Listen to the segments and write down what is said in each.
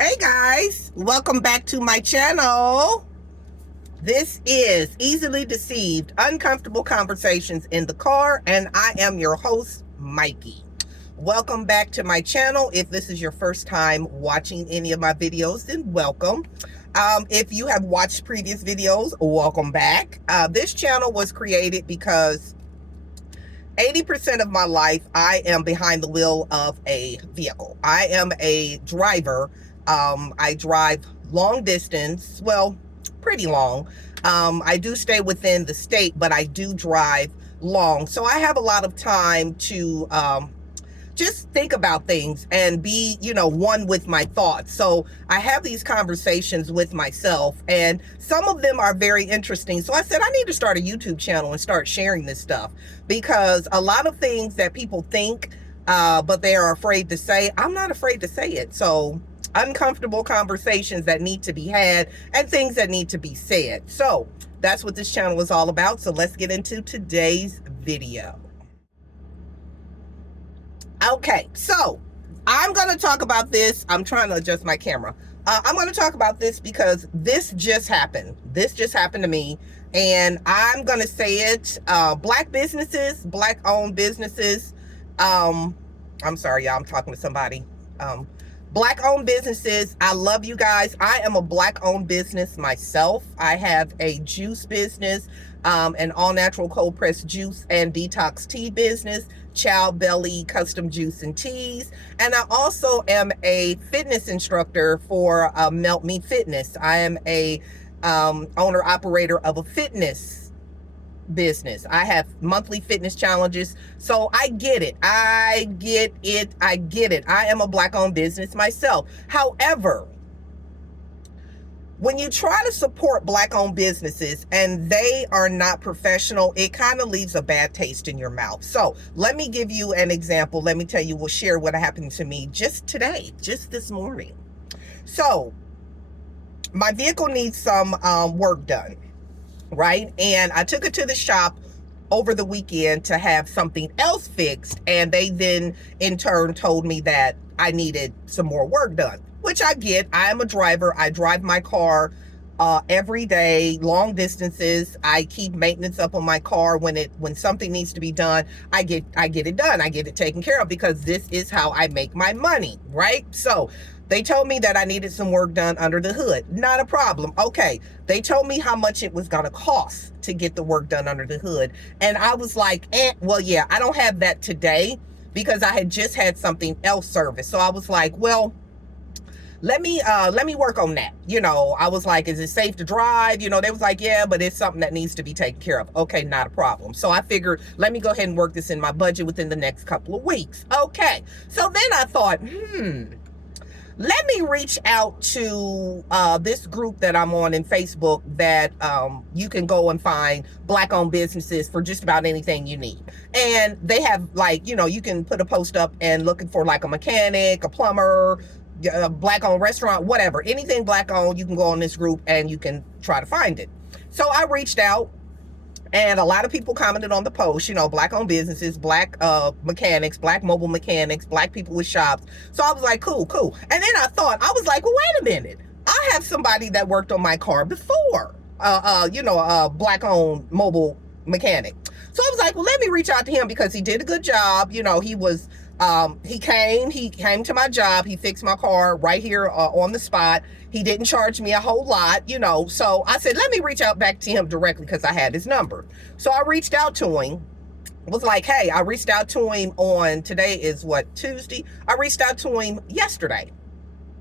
Hey guys, welcome back to my channel. This is Easily Deceived, Uncomfortable Conversations in the Car, and I am your host, Mikey. Welcome back to my channel. If this is your first time watching any of my videos, then welcome. If you have watched previous videos, welcome back. This channel was created because 80% of my life, I am behind the wheel of a vehicle. I am a driver. I drive long distance, well, pretty long. I do stay within the state, but I do drive long. So I have a lot of time to just think about things and be, one with my thoughts. So I have these conversations with myself, and some of them are very interesting. So I said, I need to start a YouTube channel and start sharing this stuff, because a lot of things that people think, but they are afraid to say, I'm not afraid to say it. So uncomfortable conversations that need to be had and things that need to be said. So that's what this channel is all about. So let's get into today's video. Okay, so I'm going to talk about this. I'm trying to adjust my camera. I'm going to talk about this because this just happened. This just happened to me, and I'm going to say it. Black businesses, Black-owned businesses. I'm sorry, y'all. I'm talking to somebody. Black-owned businesses. I love you guys. I am a Black-owned business myself. I have a juice business, an all-natural cold-pressed juice and detox tea business, Child Belly custom juice and teas, and I also am a fitness instructor for Melt Me Fitness. I am a owner operator of a fitness business. I have monthly fitness challenges. So I get it. I get it. I am a Black-owned business myself. However, when you try to support Black-owned businesses and they are not professional, it kind of leaves a bad taste in your mouth. So let me give you an example. Let me tell you, we'll share what happened to me just today, just this morning. So my vehicle needs some work done, right? And I took it to the shop over the weekend to have something else fixed. And they then in turn told me that I needed some more work done, which I get. I am a driver. I drive my car every day, long distances. I keep maintenance up on my car. When something needs to be done, I get it done. I get it taken care of, because this is how I make my money, right? So they told me that I needed some work done under the hood. Not a problem. Okay. They told me how much it was going to cost to get the work done under the hood. And I was like, well, yeah, I don't have that today, because I had just had something else serviced. So I was like, well, let me work on that. I was like, is it safe to drive? They was like, yeah, but it's something that needs to be taken care of. Okay, not a problem. So I figured, let me go ahead and work this in my budget within the next couple of weeks. Okay. So then I thought, let me reach out to this group that I'm on in Facebook that you can go and find Black-owned businesses for just about anything you need. And they have, like, you can put a post up and looking for like a mechanic, a plumber, a Black-owned restaurant, whatever. Anything Black-owned, you can go on this group and you can try to find it. So I reached out, and a lot of people commented on the post, Black-owned businesses, Black mechanics, Black mobile mechanics, Black people with shops. So I was like, cool. And then I was like, well, wait a minute. I have somebody that worked on my car before, a Black-owned mobile mechanic. So I was like, well, let me reach out to him, because he did a good job. He was, he came to my job. He fixed my car right here on the spot. He didn't charge me a whole lot, So I said, let me reach out back to him directly, because I had his number. So I reached out to him. Was like, hey, I reached out to him on, today is what, Tuesday? I reached out to him yesterday.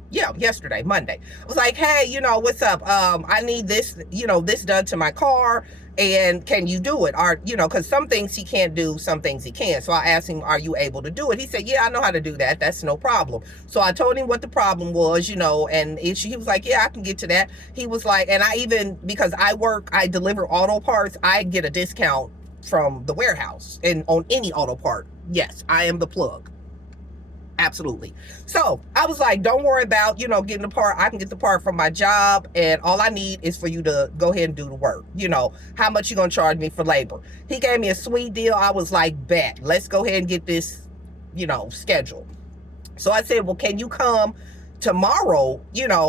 Yeah, yesterday, Monday. I was like, hey, what's up? I need this, this done to my car. And can you do it? Or, because some things he can't do, some things he can. So I asked him, are you able to do it? He said, yeah, I know how to do that. That's no problem. So I told him what the problem was, and he was like, yeah, I can get to that. He was like, and I even, because I deliver auto parts, I get a discount from the warehouse and on any auto part. Yes, I am the plug. Absolutely. So I was like, don't worry about, getting the part. I can get the part from my job, and all I need is for you to go ahead and do the work. How much you going to charge me for labor? He gave me a sweet deal. I was like, bet, let's go ahead and get this, scheduled. So I said, well, can you come tomorrow,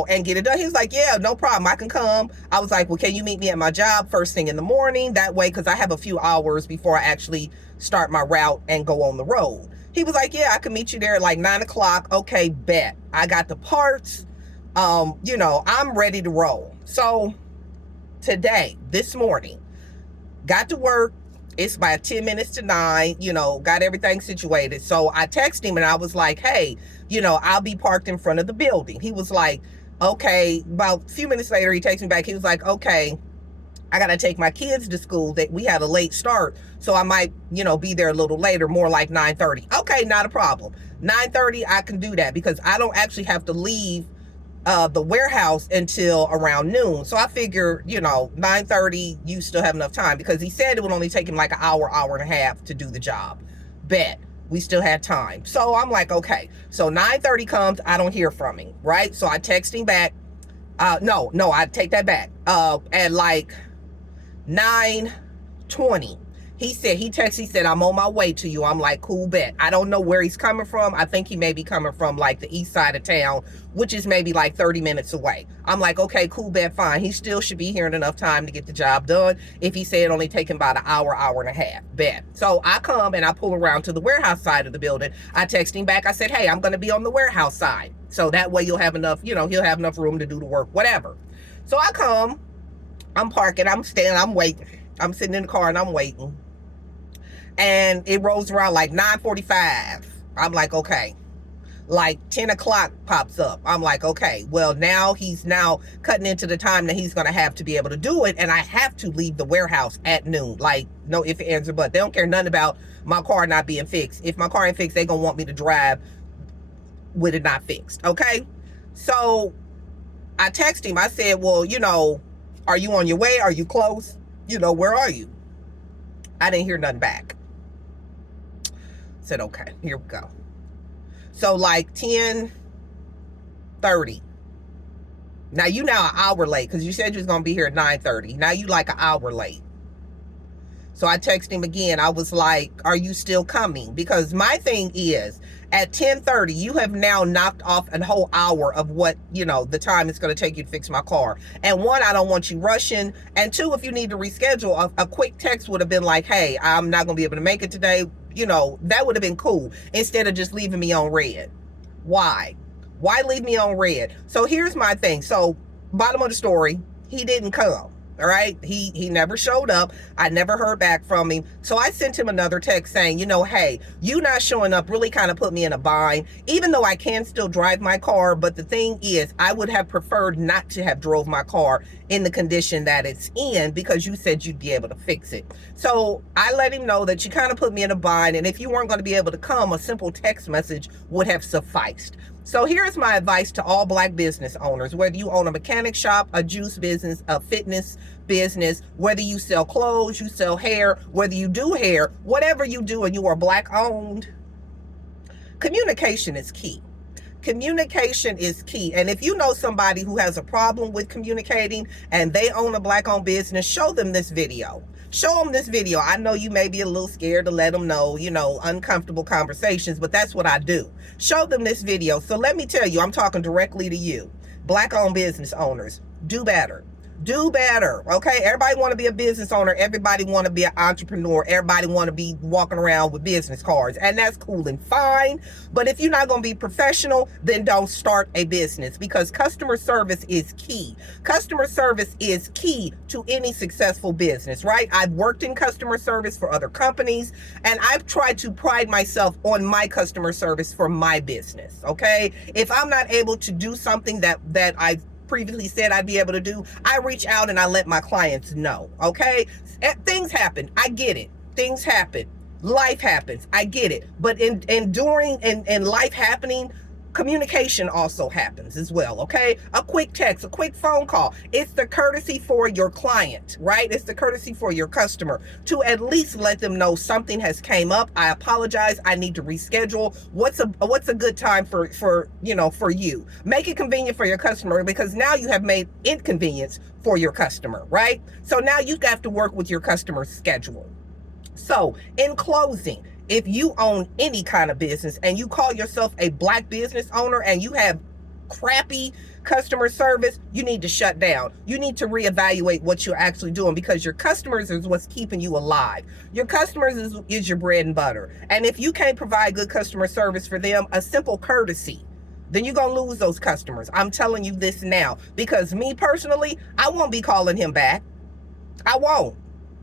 and get it done. He was like, yeah, no problem. I can come. I was like, well, can you meet me at my job first thing in the morning? That way, because I have a few hours before I actually start my route and go on the road. He was like, yeah, I can meet you there at like 9 o'clock. Okay, bet. I got the parts. I'm ready to roll. So today, this morning, got to work. It's about 10 minutes to 9, got everything situated. So I texted him and I was like, hey, I'll be parked in front of the building. He was like, okay. About a few minutes later, he texts me back. He was like, okay, I got to take my kids to school. That we had a late start. So I might, be there a little later, more like 9:30. Okay, not a problem. 9:30, I can do that because I don't actually have to leave the warehouse until around noon. So I figure, 9:30, you still have enough time because he said it would only take him like an hour, hour and a half to do the job. Bet. We still had time. So I'm like, okay. So 9:30 comes, I don't hear from him, right? So I text him back. No, I take that back. At like 9:20. He said, I'm on my way to you. I'm like, cool, bet. I don't know where he's coming from. I think he may be coming from like the east side of town, which is maybe like 30 minutes away. I'm like, okay, cool, bet, fine. He still should be here in enough time to get the job done. If he said it only take him about an hour, hour and a half, bet. So I come and I pull around to the warehouse side of the building. I text him back. I said, hey, I'm going to be on the warehouse side. So that way you'll have enough, he'll have enough room to do the work, whatever. So I come, I'm parking, I'm waiting. I'm sitting in the car and I'm waiting. And it rolls around like 9:45. I'm like, okay. Like 10 o'clock pops up. I'm like, okay, well, now he's cutting into the time that he's going to have to be able to do it. And I have to leave the warehouse at noon. Like, no ifs, ands, or buts. They don't care nothing about my car not being fixed. If my car ain't fixed, they're going to want me to drive with it not fixed. Okay? So I text him. I said, well, are you on your way? Are you close? Where are you? I didn't hear nothing back. Said, okay, here we go. So like 10:30. Now you now an hour late because you said you was going to be here at 9:30. Now you like an hour late. So I texted him again. I was like, are you still coming? Because my thing is, at 10:30, you have now knocked off a whole hour of what, the time it's going to take you to fix my car. And one, I don't want you rushing. And two, if you need to reschedule, a quick text would have been like, hey, I'm not going to be able to make it today. That would have been cool instead of just leaving me on red. Why leave me on red? So here's my thing. So bottom of the story, he didn't come. All right. He never showed up. I never heard back from him. So I sent him another text saying, hey, you not showing up really kind of put me in a bind, even though I can still drive my car. But the thing is, I would have preferred not to have drove my car in the condition that it's in because you said you'd be able to fix it. So I let him know that you kind of put me in a bind. And if you weren't going to be able to come, a simple text message would have sufficed. So here's my advice to all Black business owners, whether you own a mechanic shop, a juice business, a fitness business, whether you sell clothes, you sell hair, whether you do hair, whatever you do and you are Black owned, communication is key. Communication is key. And if you know somebody who has a problem with communicating and they own a Black owned business, show them this video. Show them this video. I know you may be a little scared to let them know, uncomfortable conversations, but that's what I do. Show them this video. So let me tell you, I'm talking directly to you, Black owned business owners. Do better. Do better. Okay. Everybody want to be a business owner. Everybody want to be an entrepreneur. Everybody want to be walking around with business cards, and that's cool and fine. But if you're not going to be professional, then don't start a business, because customer service is key. Customer service is key to any successful business, right? I've worked in customer service for other companies, and I've tried to pride myself on my customer service for my business. Okay. If I'm not able to do something that I previously said I'd be able to do, I reach out and I let my clients know. Okay. Things happen. I get it. Things happen. Life happens. I get it. But during life happening, communication also happens as well. Okay. A quick text, a quick phone call. It's the courtesy for your client, right? It's the courtesy for your customer to at least let them know something has came up. I apologize. I need to reschedule. What's a good time for you? Make it convenient for your customer, because now you have made inconvenience for your customer, right? So now you have to work with your customer's schedule. So in closing, if you own any kind of business and you call yourself a Black business owner and you have crappy customer service, you need to shut down. You need to reevaluate what you're actually doing, because your customers is what's keeping you alive. Your customers is your bread and butter. And if you can't provide good customer service for them, a simple courtesy, then you're going to lose those customers. I'm telling you this now, because me personally, I won't be calling him back. I won't.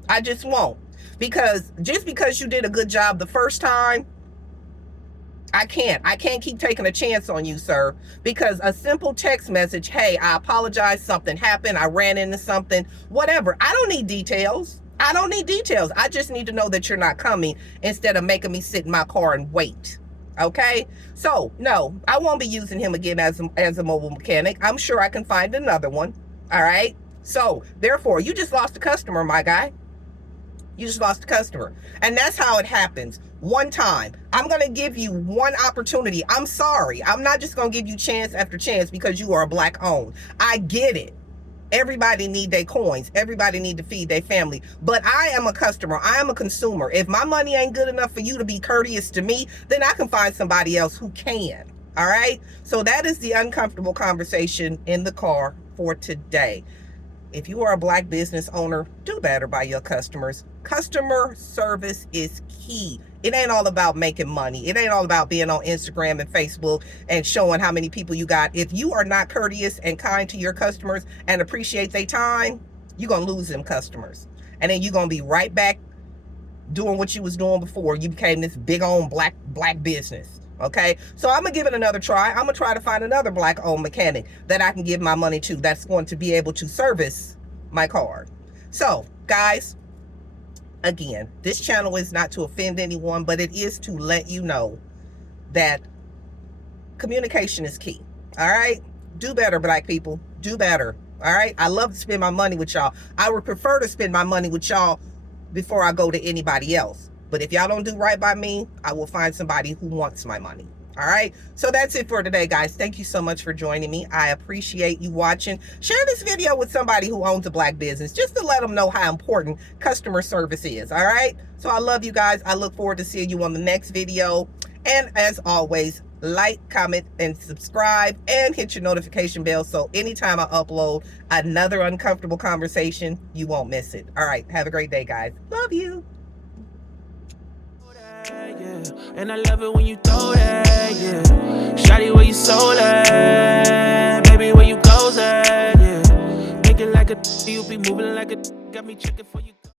I just won't. Because just because you did a good job the first time, I can't keep taking a chance on you, sir, because a simple text message, hey, I apologize, something happened, I ran into something, whatever. I don't need details. I don't need details. I just need to know that you're not coming, instead of making me sit in my car and wait. Okay? So, no, I won't be using him again as a mobile mechanic. I'm sure I can find another one. All right? So, therefore, you just lost a customer, my guy. You just lost a customer. And that's how it happens. One time. I'm going to give you one opportunity. I'm sorry. I'm not just going to give you chance after chance because you are a black owned. I get it. Everybody need their coins. Everybody need to feed their family. But I am a customer. I am a consumer. If my money ain't good enough for you to be courteous to me, then I can find somebody else who can. All right? So that is the uncomfortable conversation in the car for today. If you are a black business owner, do better by your customers. Customer service is key. It ain't all about making money. It ain't all about being on Instagram and Facebook and showing how many people you got. If you are not courteous and kind to your customers and appreciate their time, you're going to lose them customers. And then you're going to be right back doing what you was doing before. You became this big owned black business. Okay, so I'm gonna give it another try. I'm gonna try to find another black owned mechanic that I can give my money to, that's going to be able to service my car. So guys, again, this channel is not to offend anyone, but it is to let you know that communication is key. All right, do better, black people. Do better. All right, I love to spend my money with y'all. I would prefer to spend my money with y'all before I go to anybody else. But if y'all don't do right by me, I will find somebody who wants my money. All right. So that's it for today, guys. Thank you so much for joining me. I appreciate you watching. Share this video with somebody who owns a black business, just to let them know how important customer service is. All right. So I love you guys. I look forward to seeing you on the next video. And as always, like, comment, and subscribe, and hit your notification bell, so anytime I upload another uncomfortable conversation, you won't miss it. All right. Have a great day, guys. Love you. Yeah. And I love it when you throw that, yeah. Shawty, where you sold at, baby, where you goes at, yeah. Thinking like a, you be moving like a, got me checking for you.